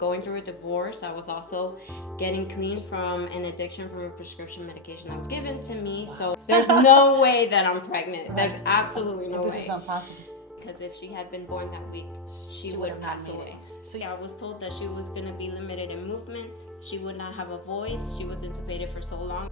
Going through a divorce. I was also getting clean from an addiction from a prescription medication that was given to me. So there's no way that I'm pregnant. Right. There's absolutely no way. This is not possible. Because if she had been born that week, she would pass away. So yeah, I was told that she was going to be limited in movement. She would not have a voice. She was intubated for so long.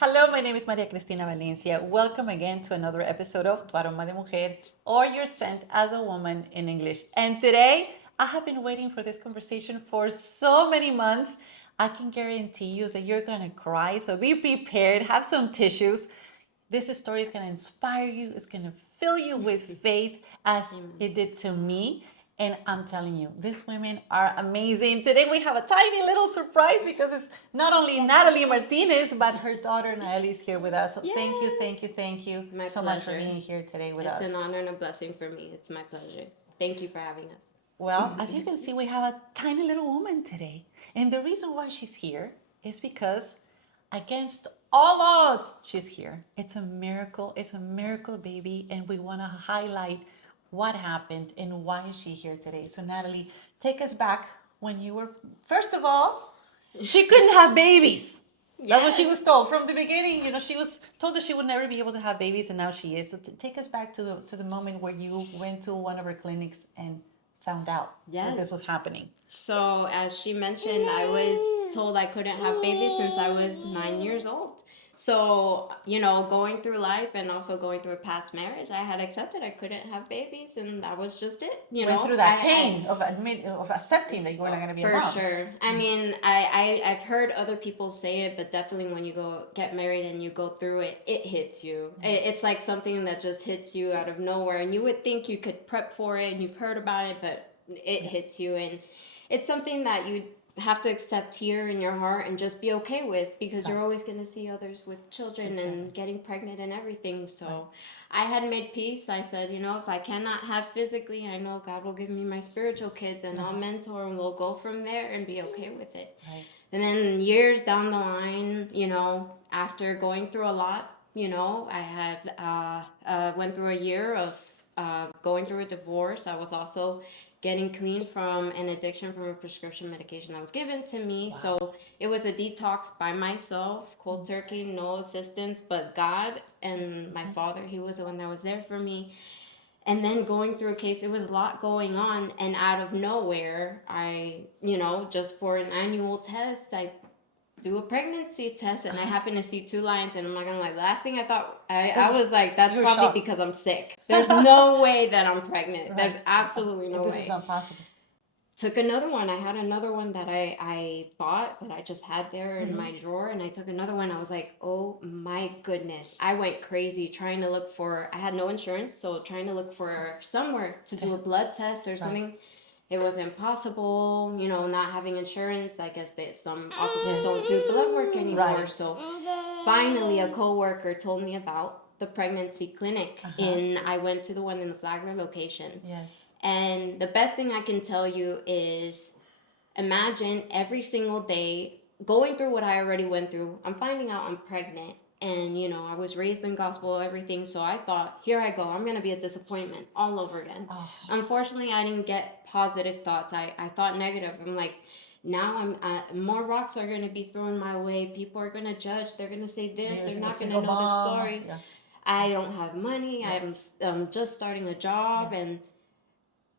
Hello, my name is Maria Cristina Valencia. Welcome again to another episode of Aroma de Mujer, or You're Sent as a Woman in English. And today, I have been waiting for this conversation for so many months. I can guarantee you that you're going to cry, so be prepared, have some tissues. This story is going to inspire you, it's going to fill you with faith as it did to me. And I'm telling you, these women are amazing. Today we have a tiny little surprise because it's not only Natally Martinez, but her daughter Natally is here with us. So thank you My so pleasure. much for being here today with us. It's an honor and a blessing for me. It's my pleasure. Thank you for having us. Well, as you can see, we have a tiny little woman today. And the reason why she's here is because against all odds, she's here. It's a miracle baby. And we want to highlight what happened and why is she here today. So Natally, take us back when you were, first of all, she couldn't have babies. That's what she was told from the beginning. You know, she was told that she would never be able to have babies, and now she is. So take us back to the moment where you went to one of her clinics and found out that this was happening. So as she mentioned, I was told I couldn't have babies since I was 9 years old. So, going through life and also going through a past marriage, I had accepted I couldn't have babies, and that was just it. Went through that pain of accepting that you were not going to be a mom. For sure. I mean, I've heard other people say it, but definitely when you get married and you go through it, it hits you. Yes. It's like something that just hits you out of nowhere, and you would think you could prep for it and you've heard about it, but it hits you, and it's something that you have to accept here in your heart and just be okay with, because you're always going to see others with children and getting pregnant and everything. So I had made peace. I said, if I cannot have physically, I know God will give me my spiritual kids, and I'll mentor, and we'll go from there and be okay with it. Right. And then years down the line, after going through a lot, I had went through a year of going through a divorce. I was also getting clean from an addiction from a prescription medication that was given to me. Wow. So it was a detox by myself, cold turkey, no assistance, but God and my father, he was the one that was there for me. And then going through a case, it was a lot going on, and out of nowhere, I, just for an annual test, I do a pregnancy test, and I happen to see 2 lines, and I'm not gonna lie, the last thing I thought, I was like, that's probably shocked. Because I'm sick. There's no way that I'm pregnant. Right. There's absolutely no way. This is not possible. Took another one. I had another one that I bought, that I just had there in my drawer, and I took another one. I was like, oh my goodness. I went crazy trying to look for, I had no insurance, so trying to look for somewhere to do a blood test or something. Right. It was impossible, not having insurance. I guess that some offices don't do blood work anymore. Right. So finally, a coworker told me about the pregnancy clinic, and I went to the one in the Flagler location. Yes. And the best thing I can tell you is, imagine every single day going through what I already went through. I'm finding out I'm pregnant. And, I was raised in gospel, everything. So I thought, here I go. I'm going to be a disappointment all over again. Oh. Unfortunately, I didn't get positive thoughts. I thought negative. I'm like, now more rocks are going to be thrown my way. People are going to judge. They're going to say this. They're not going to know the story. Yeah. I don't have money. Yes. I'm just starting a job. Yeah. And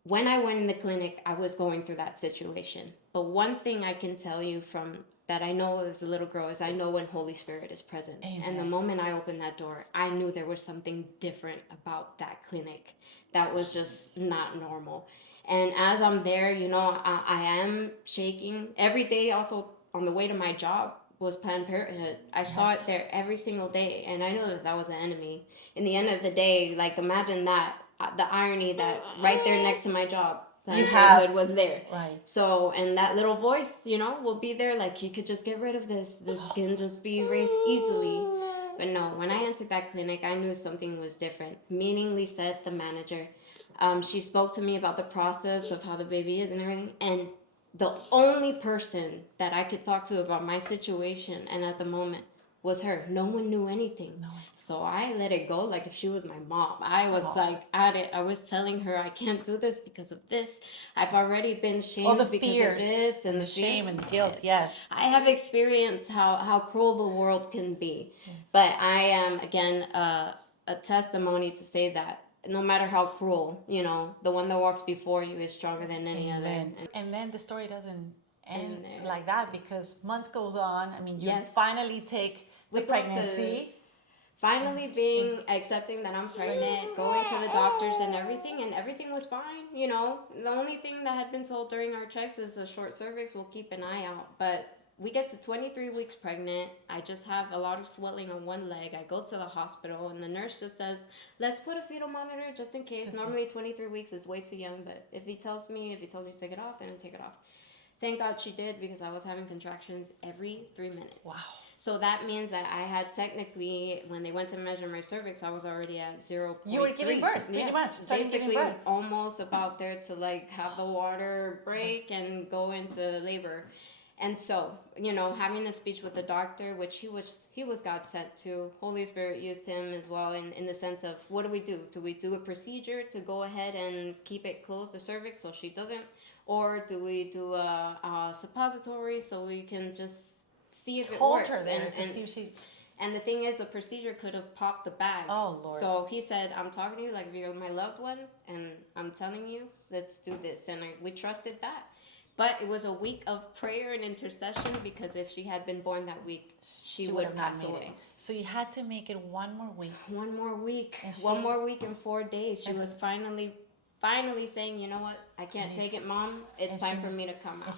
when I went in the clinic, I was going through that situation. But one thing I can tell you from that I know as a little girl is I know when Holy Spirit is present. Amen. And the moment I opened that door, I knew there was something different about that clinic that was just not normal. And as I'm there, I am shaking. Every day also on the way to my job was Planned Parenthood. I saw it there every single day, and I know that was an enemy. In the end of the day, like, imagine that, the irony that right there next to my job, Planned Parenthood was there. Right. So, and that little voice, will be there, like, you could just get rid of this. This can just be erased easily. But no, when I entered that clinic, I knew something was different. Meaning Lisette, the manager, she spoke to me about the process of how the baby is and everything. And the only person that I could talk to about my situation and at the moment was her. No one knew anything. No. So I let it go like if she was my mom. I was Oh. like at it. I was telling her I can't do this because of this. I've already been All the shamed because fears of this and the fear. shame and the guilt. Yes. I have experienced how cruel the world can be. But I am, again, a testimony to say that no matter how cruel, you know, the one that walks before you is stronger than any other. Amen. And then the story doesn't end And, like that because months goes on. I mean, you Yes. finally take the We go to- pregnancy. Finally being accepting that I'm pregnant, going to the doctors and everything was fine. You know, the only thing that had been told during our checks is a short cervix. We'll keep an eye out. But we get to 23 weeks pregnant. I just have a lot of swelling on one leg. I go to the hospital and the nurse just says, let's put a fetal monitor just in case. Normally 23 weeks is way too young, but if he told me to take it off, then I take it off. Thank God she did because I was having contractions every 3 minutes. Wow. So that means that I had technically, when they went to measure my cervix, I was already at 0.3. You were giving birth, pretty much. Started giving birth. Almost about there to like have the water break and go into labor. And so, you know, having the speech with the doctor, which he was God sent to. Holy Spirit used him as well in the sense of what do we do? Do we do a procedure to go ahead and keep it closed, the cervix, so she doesn't? Or do we do a suppository so we can just see if it Hold works? her there to see if she... And the thing is, the procedure could have popped the bag. Oh, Lord. So he said, I'm talking to you like if you're my loved one, and I'm telling you, let's do this. And we trusted that. But it was a week of prayer and intercession because if she had been born that week, she would have passed away. So you had to make it one more week. One more week. One more week and 4 days. She was finally saying, you know what, I can't take it, Mom. It's time for me to come out.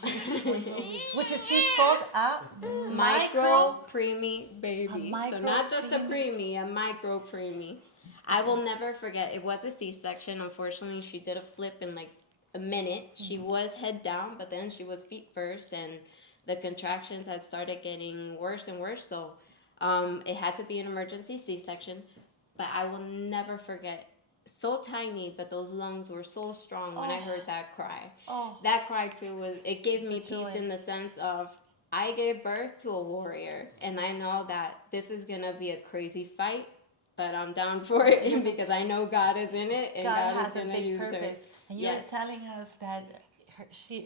Which is, she's called a micro preemie baby. A So not just a preemie, a micro preemie. I will never forget. It was a C-section. Unfortunately, she did a flip in like a minute. She was head down, but then she was feet first, and the contractions had started getting worse and worse. So it had to be an emergency C-section. But I will never forget. So tiny, but those lungs were so strong when I heard that cry. That cry too it gave me peace in the sense of I gave birth to a warrior, and I know that this is gonna be a crazy fight, but I'm down for it because I know God is in it, and God is gonna use her. And you were telling us that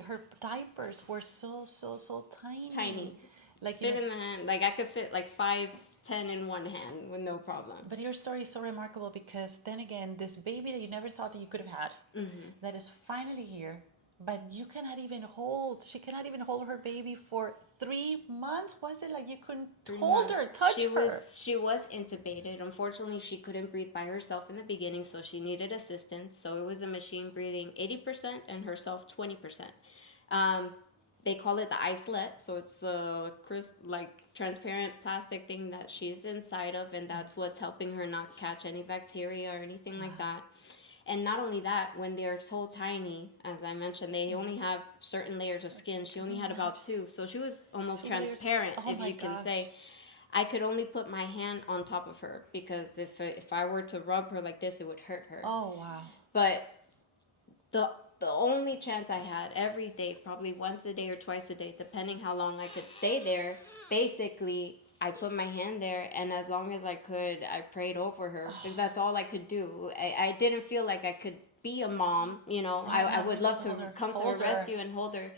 her diapers were so tiny. Tiny. Like fit in the hand. Like I could fit like 5-10 in one hand with no problem. But your story is so remarkable because then again, this baby that you never thought that you could have had, that is finally here, but she cannot even hold her baby for 3 months. Was it like you couldn't hold her, touch her? She was intubated. Unfortunately, she couldn't breathe by herself in the beginning, so she needed assistance. So it was a machine breathing 80% and herself 20%. They call it the isolette, so it's the transparent plastic thing that she's inside of, and that's what's helping her not catch any bacteria or anything like that. And not only that, when they're so tiny, as I mentioned, they only have certain layers of skin. She only had about 2, so she was almost transparent, if you can say. I could only put my hand on top of her because if I were to rub her like this, it would hurt her. Oh, wow. But the only chance I had every day, probably once a day or twice a day, depending how long I could stay there, basically I put my hand there, and as long as I could, I prayed over her. That's all I could do. I didn't feel like I could be a mom, you know. I would love to come to her rescue and hold her,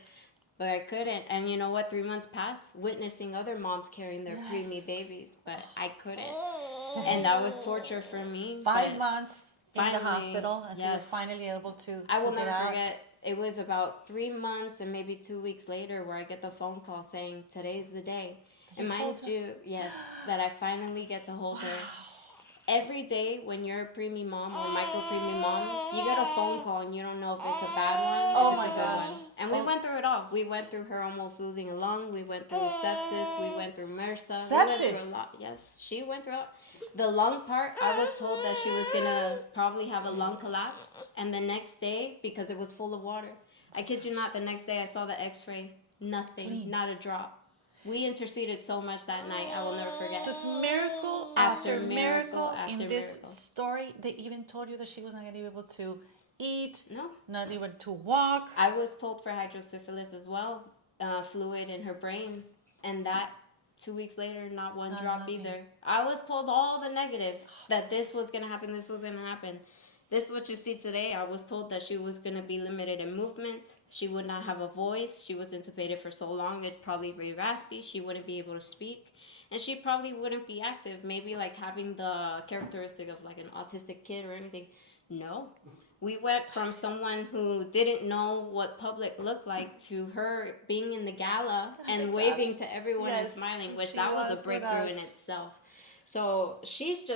but I couldn't. And you know what? 3 months passed, witnessing other moms carrying their preemie babies, but I couldn't. And that was torture for me. 5 months in the hospital until you're finally able to I will never forget. It was about 3 months and maybe 2 weeks later where I get the phone call saying, today's the day. And mind you, yes, that I finally get to hold her. Every day when you're a preemie mom or micro preemie mom, you get a phone call and you don't know if it's a bad one or if it's a good one. And we went through it all. We went through her almost losing a lung. We went through sepsis. We went through MRSA. Sepsis? We went through a lot. Yes, she went through a lot. The lung part, I was told that she was going to probably have a lung collapse. And the next day, because it was full of water, I kid you not, the next day I saw the x-ray. Nothing, not a drop. We interceded so much that night, I will never forget. So it's miracle after miracle in this story. They even told you that she was not going to be able to eat, No. not even to walk. I was told for hydrocephalus as well, fluid in her brain, and that 2 weeks later, not one drop nothing. either. I was told all the negative, that this was gonna happen, this was gonna happen. This is what you see today. I was told that she was gonna be limited in movement. She would not have a voice. She was intubated for so long, it'd probably be raspy. She wouldn't be able to speak, and she probably wouldn't be active. Maybe like having the characteristic of like an autistic kid or anything. No, we went from someone who didn't know what public looked like to her being in the gala and waving to everyone and smiling, which that was a breakthrough in itself. So she's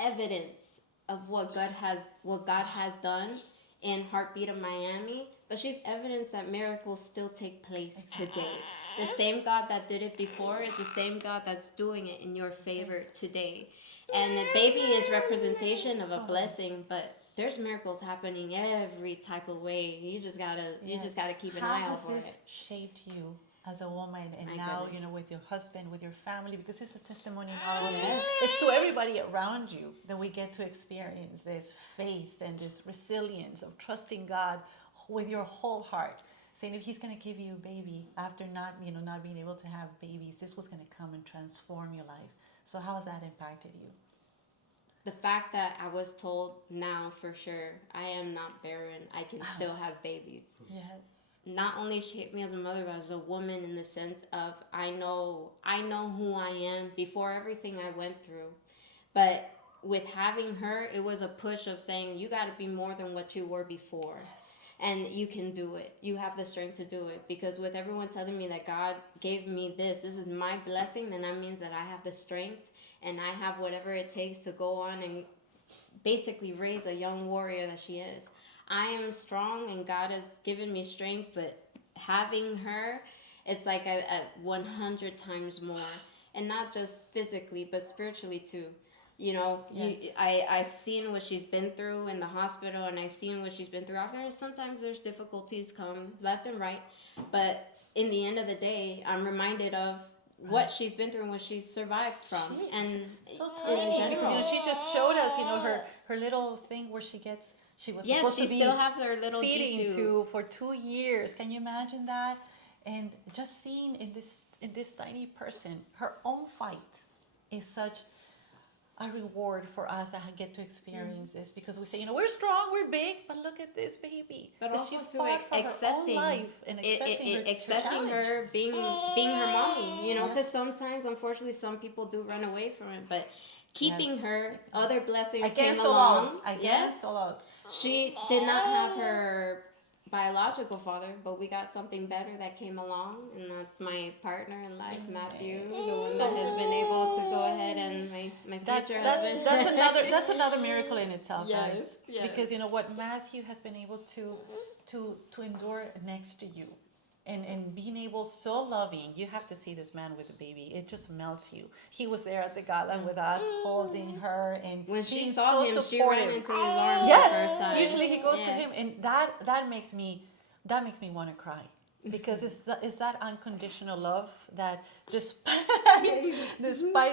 evidence of what God has done in Heartbeat of Miami, but she's evidence that miracles still take place today. The same God that did it before is the same God that's doing it in your favor today. And the baby is representation of a blessing, but there's miracles happening every type of way. You just gotta keep an eye out for it. How has this shaped you as a woman, and My now goodness. with your husband, with your family, because it's a testimony not only it's to everybody around you that we get to experience this faith and this resilience of trusting God with your whole heart, saying if He's going to give you a baby after not being able to have babies, this was going to come and transform your life. So how has that impacted you? The fact that I was told now for sure I am not barren, I can still have babies. Yes. Not only shaped me as a mother, but as a woman, in the sense of I know who I am before everything I went through. But with having her, it was a push of saying you got to be more than what you were before. Yes. And you can do it. You have the strength to do it. Because with everyone telling me that God gave me this is my blessing, then that means that I have the strength and I have whatever it takes to go on and basically raise a young warrior that she is. I am strong and God has given me strength, but having her, it's like a 100 times more. And not just physically, but spiritually too. Yes. I seen what she's been through in the hospital, and I seen what she's been through after. And sometimes there's difficulties come left and right, but in the end of the day, I'm reminded of what she's been through and what she's survived from. And so in tiny. general. She just showed us, her little thing where she was supposed to be still have her little feeding G2 to for 2 years. Can you imagine that? And just seeing in this tiny person, her own fight is such a reward for us that get to experience this, because we say, we're strong, we're big, but look at this baby. But also she to fought for accepting her own life and accepting her her being her mommy, because sometimes, unfortunately, some people do run away from it, but keeping her, other blessings against came all along. odds. Against all odds. She did not have her biological father, but we got something better that came along, and that's my partner in life, Matthew, the one that has been able to go ahead, and my future husband. That's another miracle in itself, guys. Yes. Because what Matthew has been able to endure next to you. And being able, so loving. You have to see this man with a baby. It just melts you. He was there at the gala with us, holding her, and when she saw so him, supportive. she ran into his arms Yes, the first time. usually he goes to him, and that makes me want to cry, because it's that unconditional love that despite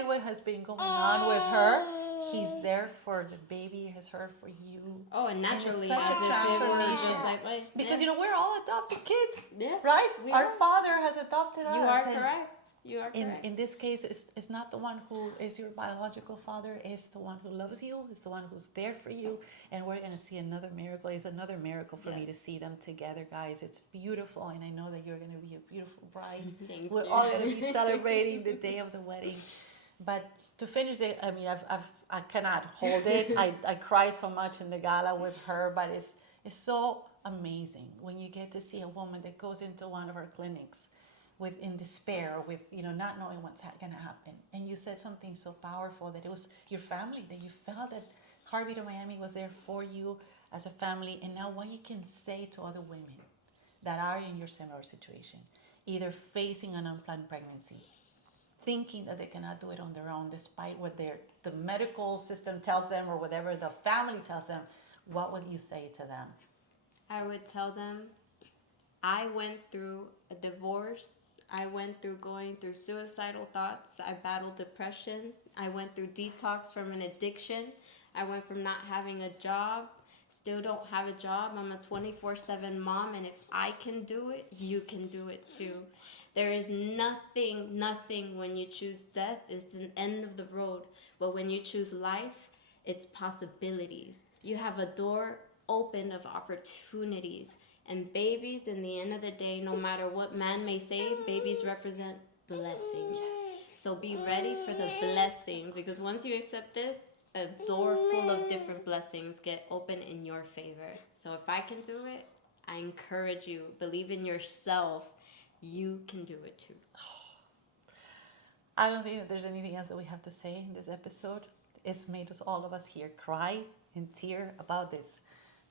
what has been going on with her, he's there for the baby, has her for you. Oh, and naturally, and it's such a transformation. just like, because we're all adopted kids, right? Our Father has adopted us. You are correct. You are correct. In this case, it's not the one who is your biological father. It's the one who loves you. It's the one who's there for you. And we're going to see another miracle. It's another miracle for me to see them together, guys. It's beautiful. And I know that you're going to be a beautiful bride. We're all going to be celebrating the day of the wedding. But to finish I cannot hold it. I cry so much in the gala with her, but it's so amazing when you get to see a woman that goes into one of our clinics in despair, with not knowing what's going to happen. And you said something so powerful, that it was your family, that you felt that Heartbeat of Miami was there for you as a family. And now what you can say to other women that are in your similar situation, either facing an unplanned pregnancy, thinking that they cannot do it on their own, despite what the medical system tells them or whatever the family tells them, what would you say to them? I would tell them, I went through a divorce. I went through going through suicidal thoughts. I battled depression. I went through detox from an addiction. I went from not having a job still don't have a job. I'm a 24/7 mom, and if I can do it, you can do it too. There is nothing when you choose death, it's an end of the road. But when you choose life, it's possibilities. You have a door open of opportunities. And babies, in the end of the day, no matter what man may say, babies represent blessings. So be ready for the blessings, because once you accept this, a door full of different blessings get open in your favor. So if I can do it, I encourage you. Believe in yourself. You can do it too. I don't think that there's anything else that we have to say in this episode. It's made us, all of us here, cry and tear about this.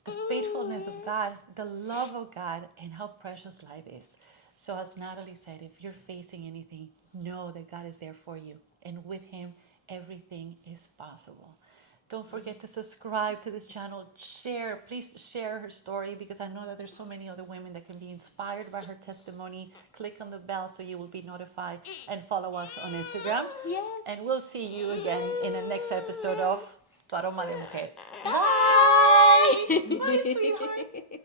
The faithfulness of God, the love of God, and how precious life is. So as Natally said, if you're facing anything, know that God is there for you. And with Him, everything is possible. Don't forget to subscribe to this channel. Share, please share her story, because I know that there's so many other women that can be inspired by her testimony. Click on the bell so you will be notified, and follow us on Instagram. Yes. And we'll see you again in the next episode of Tu Aroma de Mujer. Bye. Bye, sweetheart.